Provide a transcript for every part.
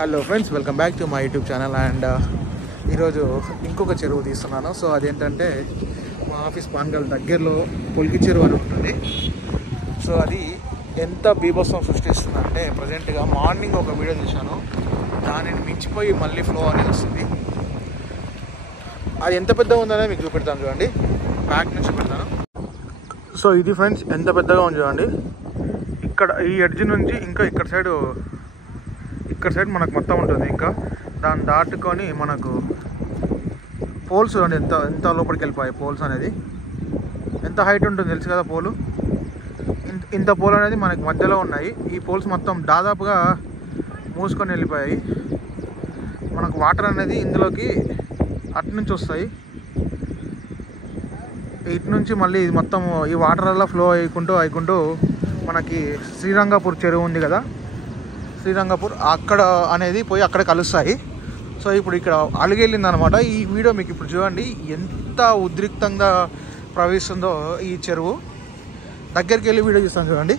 Hello friends, welcome back to my YouTube channel. And ఈరోజు ఇంకొక చెరువు తీస్తున్నాను. సో అదేంటంటే మా ఆఫీస్ పాన్గల్ దగ్గరలో పొలికి చెరువు అని ఉంటుంది. సో అది ఎంత బీభత్సం సృష్టిస్తుందంటే ప్రజెంట్గా మార్నింగ్ ఒక వీడియో చూశాను, దానిని మించిపోయి మళ్ళీ ఫ్లో అనేది వస్తుంది. అది ఎంత పెద్దగా ఉందనే మీకు చూపెడతాను, చూడండి. బ్యాక్ నుంచి పెడతాను. సో ఇది ఫ్రెండ్స్ ఎంత పెద్దగా ఉంది చూడండి. ఇక్కడ ఈ ఎడ్జ్ నుంచి ఇంకా ఇక్కడ సైడ్ మనకు మొత్తం ఉంటుంది. ఇంకా దాన్ని దాటుకొని మనకు పోల్స్ చూడండి ఎంత లోపలికి వెళ్ళిపోయాయి. పోల్స్ అనేది ఎంత హైట్ ఉంటుంది తెలుసు కదా. పోలు ఇంత పోల్ అనేది మనకి మధ్యలో ఉన్నాయి. ఈ పోల్స్ మొత్తం దాదాపుగా మూసుకొని వెళ్ళిపోయాయి. మనకు వాటర్ అనేది ఇందులోకి అటు నుంచి వస్తాయి. ఇటు నుంచి మళ్ళీ ఇది మొత్తం ఈ వాటర్ వల్ల ఫ్లో అయ్యుకుంటూ మనకి శ్రీరంగపూర్ చెరువు ఉంది కదా, శ్రీరంగపూర్ అక్కడ అనేది పోయి అక్కడ కలుస్తాయి. సో ఇప్పుడు ఇక్కడ అలుగెళ్ళింది అనమాట. ఈ వీడియో మీకు ఇప్పుడు చూడండి ఎంత ఉద్రిక్తంగా ప్రవహిస్తుందో ఈ చెరువు. దగ్గరికి వెళ్ళి వీడియో చూస్తాను చూడండి.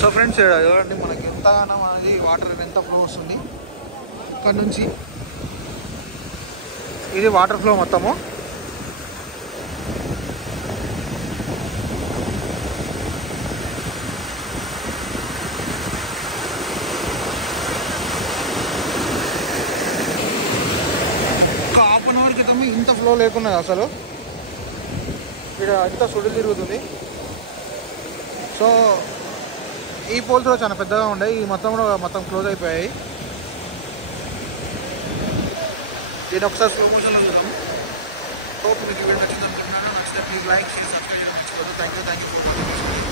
సో ఫ్రెండ్స్ చూడండి మనకి ఎంతగానో అనేది వాటర్ ఎంత ఫ్లో వస్తుంది. ఇక్కడ నుంచి ఇది వాటర్ ఫ్లో మొత్తము. ఇంత ఫ్లో లేకున్నది అసలు. ఇక్కడ అంతా సుడి తిరుగుతుంది. సో ఈ పోల్స్ కూడా చాలా పెద్దగా ఉండే, ఈ మొత్తం క్లోజ్ అయిపోయాయి. దీన్ని ఒకసారి స్లో మోషన్లో చూద్దాము. హోప్ మీకు వీడియో నచ్చింది అనుకుంటున్నాను. నచ్చితే ప్లీజ్ లైక్, షేర్, సబ్స్క్రైబ్ చేసుకోవద్దు. Thank you for watching.